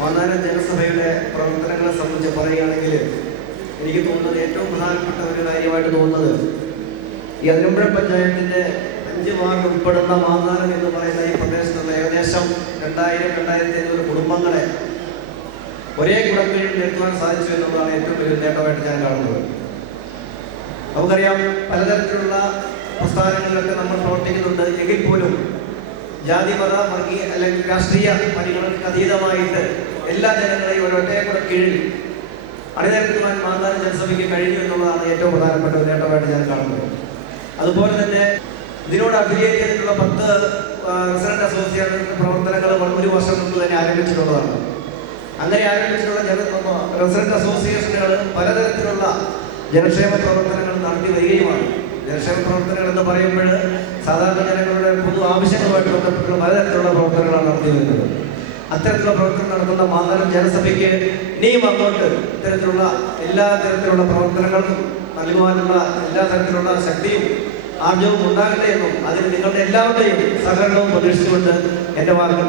മാന്നാനം ജനസഭയുടെ പ്രവർത്തനങ്ങളെ സംബന്ധിച്ച് പറയുകയാണെങ്കിൽ എനിക്ക് തോന്നുന്നത് ഏറ്റവും പ്രധാനപ്പെട്ട ഒരു കാര്യമായിട്ട് തോന്നുന്നത് ഈ അതിരമ്പുഴ പഞ്ചായത്തിൻ്റെ 5 വാർഡ് ഉൾപ്പെടുന്ന മാന്നാനം എന്ന് പറയുന്ന ഈ പ്രദേശത്തുള്ള ഏകദേശം 2000-2500 കുടുംബങ്ങളെ ഒരേ കുടക്കീഴിൽ നിർത്തുവാൻ സാധിച്ചു എന്നുള്ളതാണ് ഏറ്റവും വലിയ നേട്ടമായിട്ട് ഞാൻ കാണുന്നത്. നമുക്കറിയാം, പലതരത്തിലുള്ള പ്രസ്ഥാനങ്ങളിലൊക്കെ നമ്മൾ പ്രവർത്തിക്കുന്നുണ്ട്. എങ്കിൽ പോലും ജാതി മത വർഗീയ അല്ലെങ്കിൽ രാഷ്ട്രീയ പണികൾക്ക് അതീതമായിട്ട് എല്ലാ ജനങ്ങളെയും ഒരൊറ്റ കൂടെ കീഴിൽ അണിനിരത്തുവാൻ മാന്നാനം ജനസഭയ്ക്ക് കഴിഞ്ഞു എന്നുള്ളതാണ് ഏറ്റവും പ്രധാനപ്പെട്ട ഒരു നേട്ടമായിട്ട് ഞാൻ കാണുന്നത്. അതുപോലെ തന്നെ ഇതിനോട് അഫിലിയേറ്റ് ചെയ്തിട്ടുള്ള 10 റെസിഡന്റ് അസോസിയേഷൻ പ്രവർത്തനങ്ങൾ 1 വർഷം മുമ്പ് തന്നെ ആരംഭിച്ചിട്ടുള്ളതാണ്. അങ്ങനെ ആരംഭിച്ചിട്ടുള്ള റെസിഡന്റ് അസോസിയേഷനുകൾ പലതരത്തിലുള്ള ജനക്ഷേമ പ്രവർത്തനങ്ങൾ നടത്തി വരികയുമാണ്. ജനക്ഷേമ പ്രവർത്തനങ്ങൾ എന്ന് പറയുമ്പോൾ സാധാരണ ജനങ്ങളുടെ പൊതു ആവശ്യങ്ങളുമായിട്ട് ബന്ധപ്പെട്ടുള്ള പലതരത്തിലുള്ള പ്രവർത്തനങ്ങളാണ് നടത്തി വരുന്നത്. അത്തരത്തിലുള്ള പ്രവർത്തനം നടത്തുന്ന മാന്നാനം ജനസഭയ്ക്ക് ഇനിയും അങ്ങോട്ട് ഇത്തരത്തിലുള്ള എല്ലാ തരത്തിലുള്ള പ്രവർത്തനങ്ങൾക്കും നൽകുവാനുള്ള എല്ലാ തരത്തിലുള്ള ശക്തിയും ആർജവും ഉണ്ടാകട്ടെ എന്നും അതിന് നിങ്ങളുടെ എല്ലാവരുടെയും സഹകരണവും പ്രതീക്ഷിച്ചുകൊണ്ട് എൻ്റെ വാക്കുകൾ